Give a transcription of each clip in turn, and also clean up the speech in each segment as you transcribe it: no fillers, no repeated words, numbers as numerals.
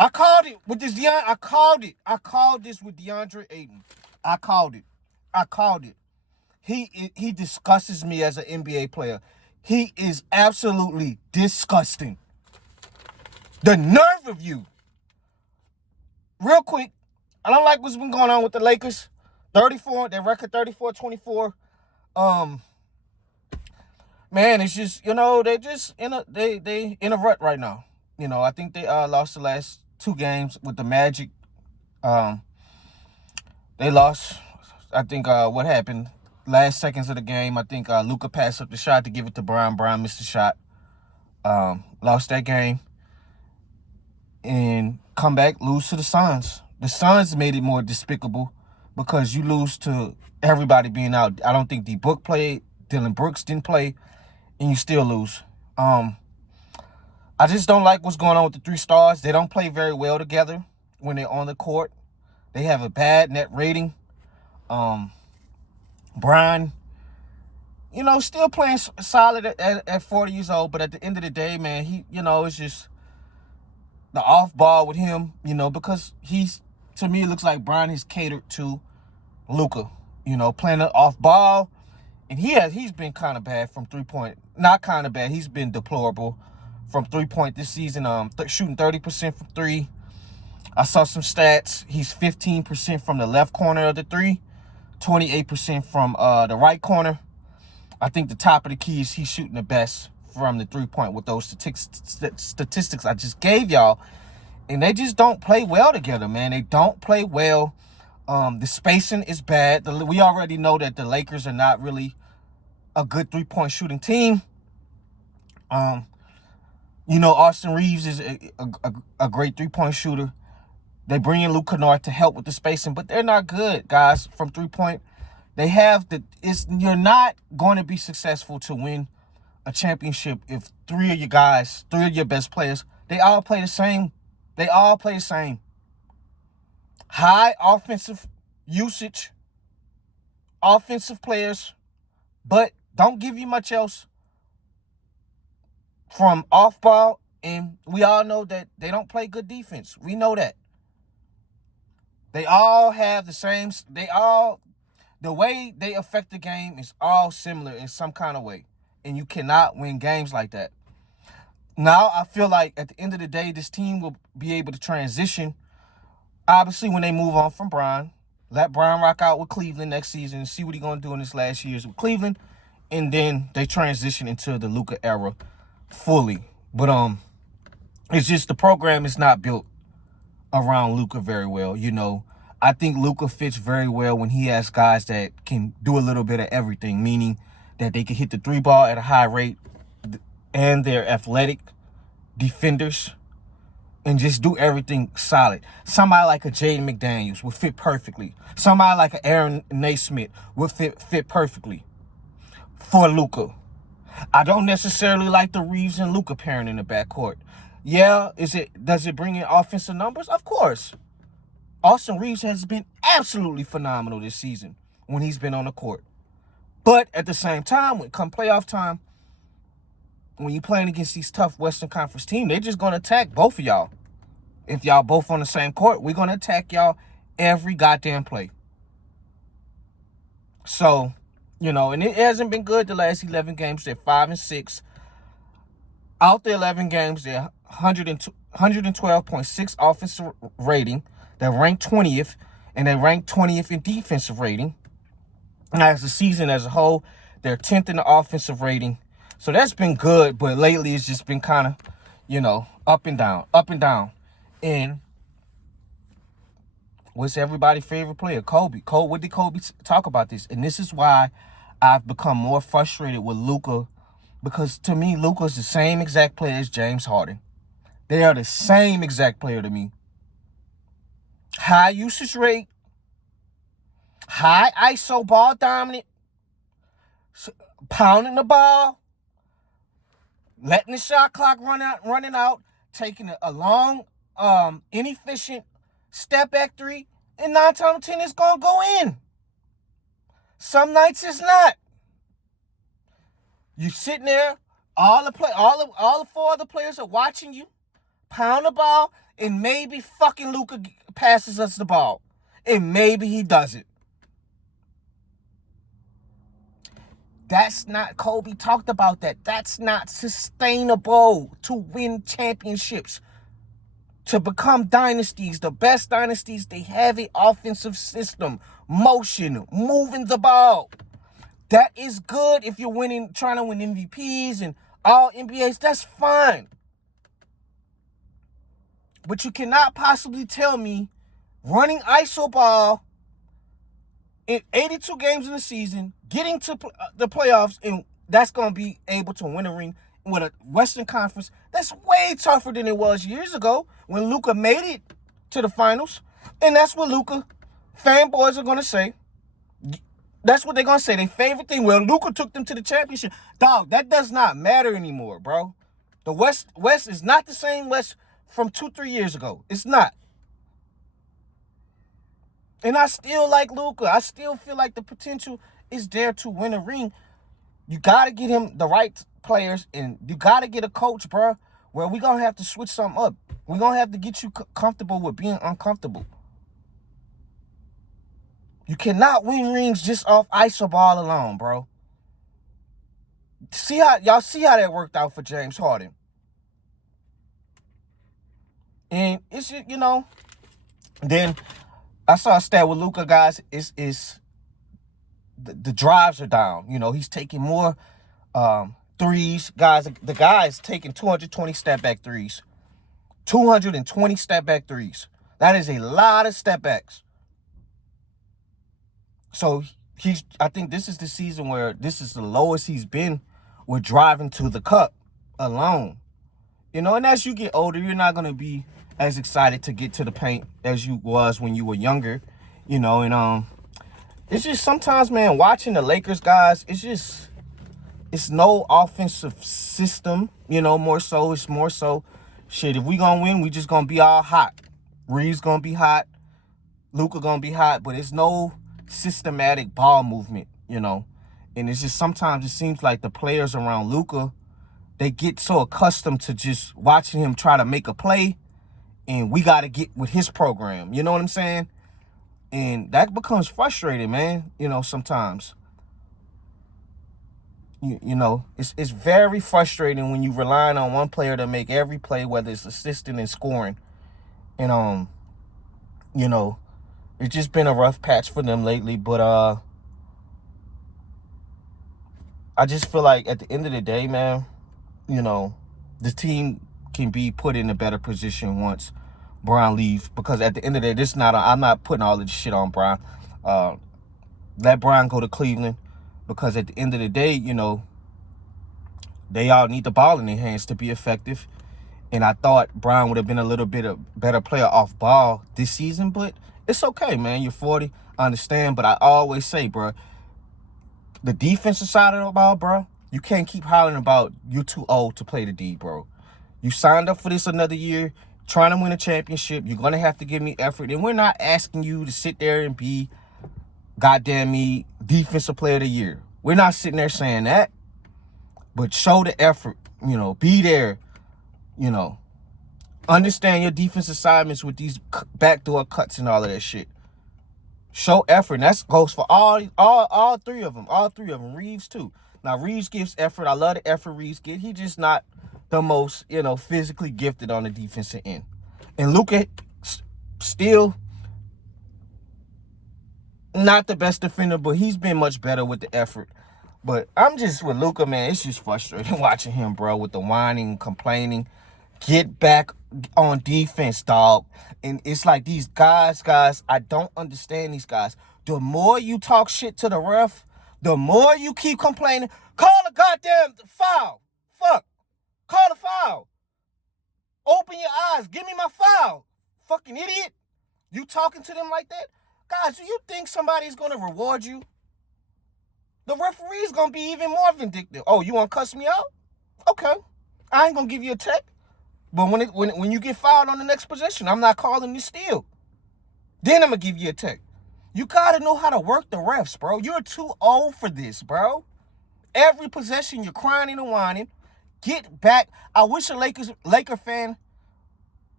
I called it with this I called it. I called this with DeAndre Ayton. I called it. I called it. He disgusts me as an NBA player. He is absolutely disgusting. The nerve of you. Real quick, I don't like what's been going on with the Lakers. 34, their record 34-24. Man, it's just, they're just they in a rut right now. I think they lost the last 2 games with the Magic. They lost. I think what happened last seconds of the game. I think Luka passed up the shot to give it to Brown. Brown missed the shot. Lost that game and come back, lose to the Suns. The Suns made it more despicable because you lose to everybody being out. I don't think D Book played. Dylan Brooks didn't play, and you still lose. I just don't like what's going on with the 3 stars. They don't play very well together when they're on the court. They have a bad net rating. Brian, still playing solid at 40 years old, but at the end of the day, man, he, it's just the off ball with him, because to me, it looks like Brian has catered to Luka, playing the off ball. And he's been kind of bad from 3-point. Not kind of bad. He's been deplorable from 3-point this season. Shooting 30% from 3. I saw some stats. He's 15% from the left corner of the 3, 28% from the right corner. I think the top of the key is he's shooting the best from the 3-point with those statistics I just gave y'all. And they just don't play well together, man. They don't play well. The spacing is bad. We already know that the Lakers are not really a good 3-point shooting team. Austin Reeves is a great 3-point shooter. They bring in Luke Kennard to help with the spacing, but they're not good, guys, from 3-point. You're not going to be successful to win a championship if 3 of your best players, they all play the same. They all play the same. High offensive usage, offensive players, but don't give you much else from off ball. And we all know that they don't play good defense. We know that. They all have the same, the way they affect the game is all similar in some kind of way. And you cannot win games like that. Now, I feel like at the end of the day, this team will be able to transition. Obviously, when they move on from Bron, let Bron rock out with Cleveland next season and see what he's going to do in his last years with Cleveland. And then they transition into the Luka era fully. But it's just the program is not built around Luka very well. I think Luka fits very well when he has guys that can do a little bit of everything, meaning that they can hit the 3 ball at a high rate and they're athletic defenders and just do everything solid. Somebody like a Jaden McDaniels would fit perfectly. Somebody like an Aaron Naismith would fit perfectly for Luka. I don't necessarily like the Reeves and Luka pairing in the backcourt. Yeah, does it bring in offensive numbers? Of course. Austin Reeves has been absolutely phenomenal this season when he's been on the court. But at the same time, when come playoff time, when you're playing against these tough Western Conference teams, they're just going to attack both of y'all. If y'all both on the same court, we're going to attack y'all every goddamn play. So, and it hasn't been good the last 11 games. They're 5-6. Out the 11 games, they're 112.6 offensive rating. They're ranked 20th, and they ranked 20th in defensive rating. And as the season as a whole, they're 10th in the offensive rating. So that's been good, but lately it's just been kind of, up and down. And what's everybody's favorite player? Kobe. What did Kobe talk about this? And this is why I've become more frustrated with Luka, because to me, Luka is the same exact player as James Harden. They are the same exact player to me. High usage rate, high ISO ball dominant, pounding the ball, letting the shot clock running out, taking a long, inefficient step back 3, and 9 times out of 10 it's gonna go in. Some nights it's not. You sitting there, all the 4 other players are watching you, pound the ball, and maybe fucking Luka passes us the ball. And maybe he doesn't. That's not, Kobe talked about that. That's not sustainable to win championships, to become dynasties, the best dynasties. They have an offensive system, motion, moving the ball. That is good if you're winning, trying to win MVPs and all NBAs. That's fine. But you cannot possibly tell me running ISO ball in 82 games in the season, getting to the playoffs, and that's going to be able to win a ring with a Western Conference. That's way tougher than it was years ago when Luka made it to the finals. And that's what Luka fanboys are going to say. That's what they're going to say. Their favorite thing, well, Luka took them to the championship. Dog, that does not matter anymore, bro. The West is not the same West from 2-3 years ago. It's not. And I still like Luka. I still feel like the potential is there to win a ring. You got to get him the right players, and you got to get a coach, bro, where we're going to have to switch something up. We're going to have to get you comfortable with being uncomfortable. You cannot win rings just off iso ball alone, bro. Y'all see how that worked out for James Harden. And it's, you know, then I saw a stat with Luka, guys, is the drives are down. You know, he's taking more threes. Guys, the guy is taking 220 step-back threes. 220 step-back threes. That is a lot of step-backs. So I think this is the season where this is the lowest he's been with driving to the cup alone. You know, and as you get older, you're not going to be as excited to get to the paint as you was when you were younger. You know, and it's just sometimes, man, watching the Lakers, guys, it's no offensive system, you know, it's more so, shit, if we gonna win, we just gonna be all hot. Reeves gonna be hot, Luka gonna be hot, but it's no systematic ball movement, you know. And it's just sometimes it seems like the players around Luka, they get so accustomed to just watching him try to make a play, and we got to get with his program, you know what I'm saying? And that becomes frustrating, man, you know, sometimes. You know, it's very frustrating when you relying on one player to make every play, whether it's assisting and scoring. And, you know, it's just been a rough patch for them lately. But I just feel like at the end of the day, man, you know, the team can be put in a better position once Bron leaves. Because at the end of the day, I'm not putting all this shit on Bron. Let Bron go to Cleveland. Because at the end of the day, you know, they all need the ball in their hands to be effective. And I thought Bron would have been a little bit a better player off ball this season. But it's okay, man. You're 40. I understand. But I always say, bro, the defensive side of the ball, bro, you can't keep hollering about you too old to play the D, bro. You signed up for this another year, trying to win a championship. You're going to have to give me effort. And we're not asking you to sit there and be, goddamn me, defensive player of the year. We're not sitting there saying that. But show the effort, you know, be there, you know. Understand your defense assignments with these backdoor cuts and all of that shit. Show effort. And that goes for all three of them. All three of them. Reeves, too. Now, Reeves gives effort. I love the effort Reeves gives. He's just not the most, you know, physically gifted on the defensive end. And Luka still not the best defender, but he's been much better with the effort. But I'm just with Luka, man. It's just frustrating watching him, bro, with the whining, complaining. Get back on defense, dog. And it's like these guys, I don't understand these guys. The more you talk shit to the ref, the more you keep complaining. Call a goddamn foul. Fuck. Call a foul. Open your eyes. Give me my foul. Fucking idiot. You talking to them like that? Guys, do you think somebody's going to reward you? The referee's going to be even more vindictive. Oh, you want to cuss me out? Okay. I ain't going to give you a tech. But when you get fouled on the next possession, I'm not calling you steal. Then I'm going to give you a tech. You got to know how to work the refs, bro. You're too old for this, bro. Every possession, you're crying and whining. Get back. I wish a Laker fan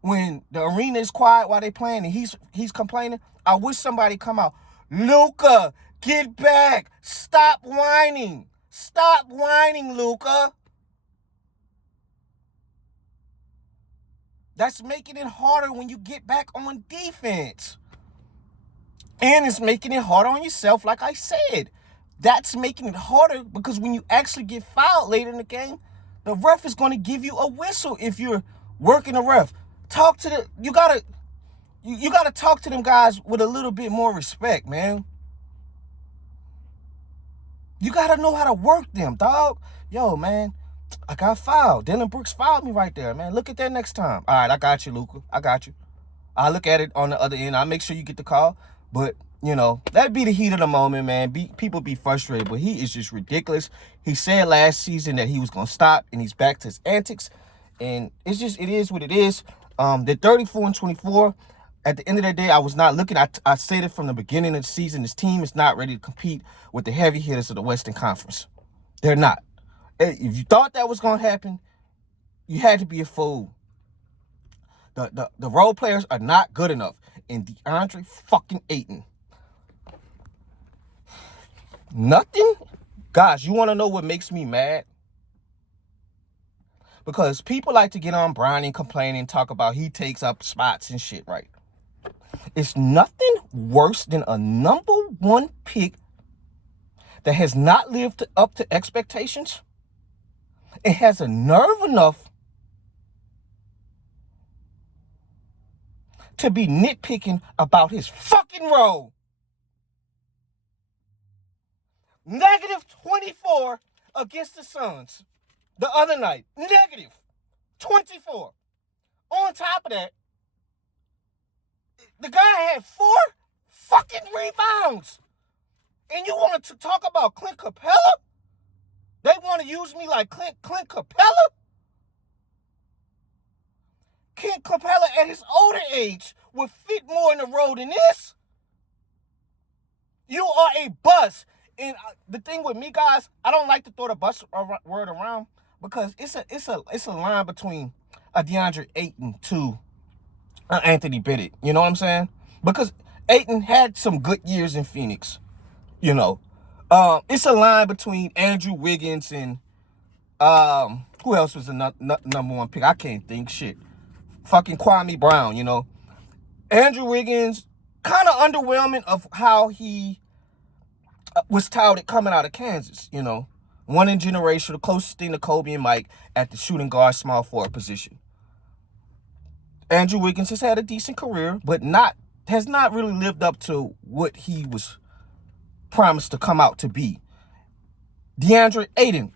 when the arena is quiet while they playing and he's complaining, I wish somebody come out. Luka, get back. Stop whining. Stop whining, Luka. That's making it harder when you get back on defense. And it's making it harder on yourself, like I said. That's making it harder because when you actually get fouled later in the game, the ref is going to give you a whistle if you're working the ref. You gotta talk to them guys with a little bit more respect, man. You gotta know how to work them, dog. Yo, man, I got fouled. Dylan Brooks fouled me right there, man. Look at that next time. All right, I got you, Luka. I got you. I'll look at it on the other end. I'll make sure you get the call. But, that'd be the heat of the moment, man. People be frustrated, but he is just ridiculous. He said last season that he was going to stop, and he's back to his antics. And it is what it is. They're 34-24. At the end of the day, I was not looking. I said it from the beginning of the season. This team is not ready to compete with the heavy hitters of the Western Conference. They're not. If you thought that was going to happen, you had to be a fool. The role players are not good enough. And DeAndre fucking Ayton. Nothing? Guys, you want to know what makes me mad? Because people like to get on Brian and complain and talk about he takes up spots and shit, right? It's nothing worse than a number one pick that has not lived up to expectations and has a nerve enough to be nitpicking about his fucking role. -24 against the Suns the other night. -24. On top of that, the guy had 4 fucking rebounds. And you want to talk about Clint Capella? They want to use me like Clint Capella? Clint Capella at his older age would fit more in the role than this. You are a bust. And the thing with me, guys, I don't like to throw the bust word around because it's a line between a DeAndre Ayton to Anthony Bennett. You know what I'm saying? Because Ayton had some good years in Phoenix. It's a line between Andrew Wiggins and who else was the number one pick? I can't think. Shit. Fucking Kwame Brown, Andrew Wiggins, kind of underwhelming of how he was touted coming out of Kansas, One in generation, the closest thing to Kobe and Mike at the shooting guard small forward position. Andrew Wiggins has had a decent career, but has not really lived up to what he was promised to come out to be. DeAndre Ayton,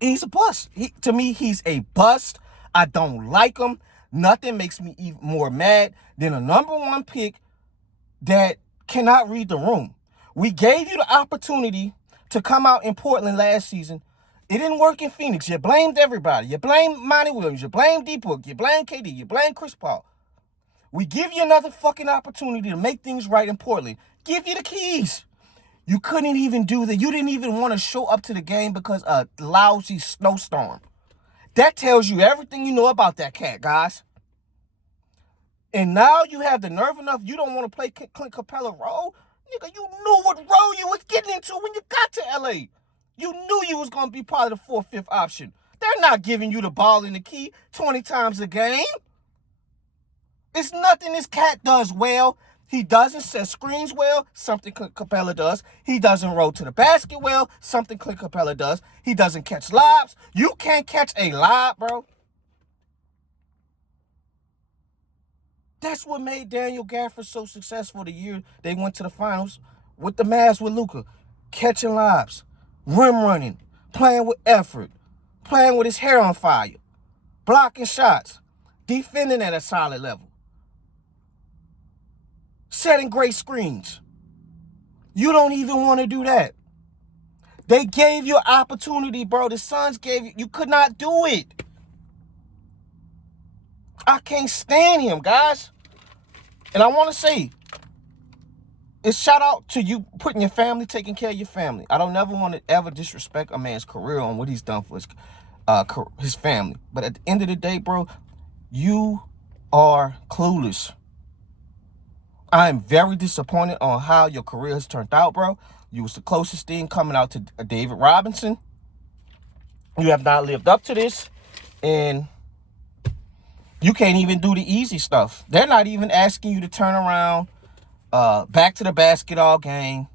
he's a bust. To me, he's a bust. I don't like him. Nothing makes me even more mad than a number one pick that cannot read the room. We gave you the opportunity to come out in Portland last season. It didn't work in Phoenix. You blamed everybody. You blamed Monty Williams. You blamed D-Book. You blamed KD. You blamed Chris Paul. We give you another fucking opportunity to make things right in Portland. Give you the keys. You couldn't even do that. You didn't even want to show up to the game because of a lousy snowstorm. That tells you everything you know about that cat, guys. And now you have the nerve enough, you don't want to play Clint Capella role? Nigga, you knew what role you was getting into when you got to L.A. You knew you was going to be part of the 4th, 5th option. They're not giving you the ball and the key 20 times a game. It's nothing this cat does well. He doesn't set screens well, something Clint Capella does. He doesn't roll to the basket well, something Clint Capella does. He doesn't catch lobs. You can't catch a lob, bro. That's what made Daniel Gafford so successful the year they went to the finals with the Mavs with Luka. Catching lobs, rim running, playing with effort, playing with his hair on fire, blocking shots, defending at a solid level, setting great screens. You don't even want to do that. They gave you an opportunity, bro. The Suns gave you. You could not do it. I can't stand him, guys. And I want to say, it's shout out to you putting your family, taking care of your family. I don't never want to ever disrespect a man's career on what he's done for his family. But at the end of the day, bro, you are clueless. I am very disappointed on how your career has turned out, bro. You was the closest thing coming out to David Robinson. You have not lived up to this, and you can't even do the easy stuff. They're not even asking you to turn around, back to the basket all game.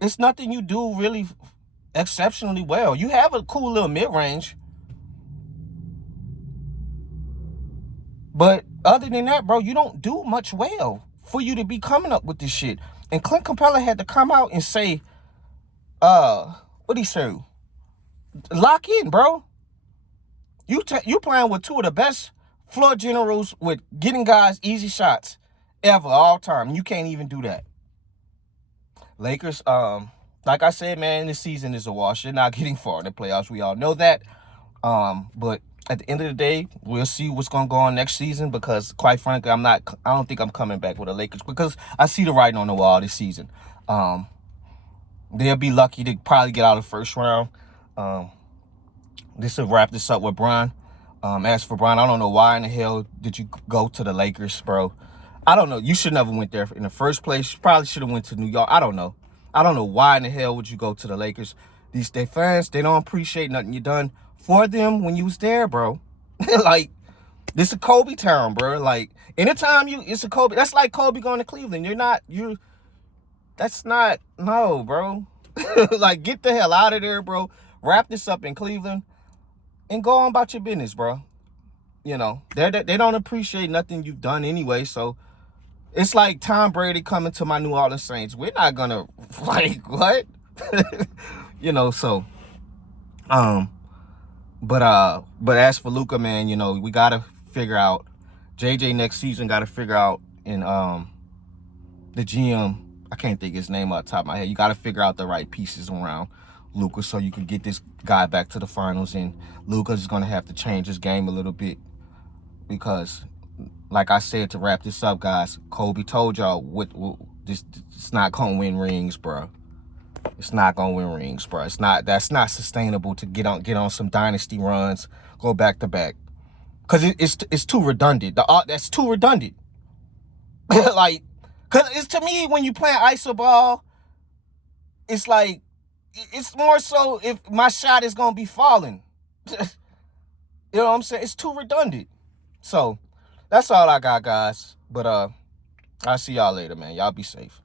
It's nothing you do really exceptionally well. You have a cool little mid-range, but other than that, bro, you don't do much well for you to be coming up with this shit. And Clint Capella had to come out and say, what he say? Lock in, bro. You playing with two of the best floor generals with getting guys easy shots ever, all time. You can't even do that. Lakers, like I said, man, this season is a wash. They're not getting far in the playoffs. We all know that. But at the end of the day, we'll see what's gonna go on next season, because quite frankly, I don't think I'm coming back with the Lakers, because I see the writing on the wall this season. They'll be lucky to probably get out of the first round. This will wrap this up with Bron. As for Bron, I don't know why in the hell did you go to the Lakers, bro. I don't know. You should never went there in the first place. You probably should have went to New York. I don't know. I don't know why in the hell would you go to the Lakers. These day fans, they don't appreciate nothing you done for them when you was there, bro. Like, this is Kobe town, bro. Like, anytime it's a Kobe. That's like Kobe going to Cleveland. That's not, no, bro. Like, get the hell out of there, bro. Wrap this up in Cleveland and go on about your business, bro. You know, they don't appreciate nothing you've done anyway, so it's like Tom Brady coming to my New Orleans Saints. We're not gonna, like, what? You know, so but as for Luka, man, you know, we gotta figure out JJ next season, gotta figure out, and the GM, I can't think his name off the top of my head. You gotta figure out the right pieces around Luka so you can get this guy back to the finals, and Luka's gonna have to change his game a little bit, because like I said, to wrap this up, guys, Kobe told y'all it's not gonna win rings, bro. It's not gonna win rings, bro. That's not sustainable to get on some dynasty runs, go back to back, because it's too redundant. That's too redundant. Like, cause it's, to me, when you playing iso ball, it's like, it's more so if my shot is gonna be falling. You know what I'm saying? It's too redundant. So that's all I got, guys. But I'll see y'all later, man. Y'all be safe.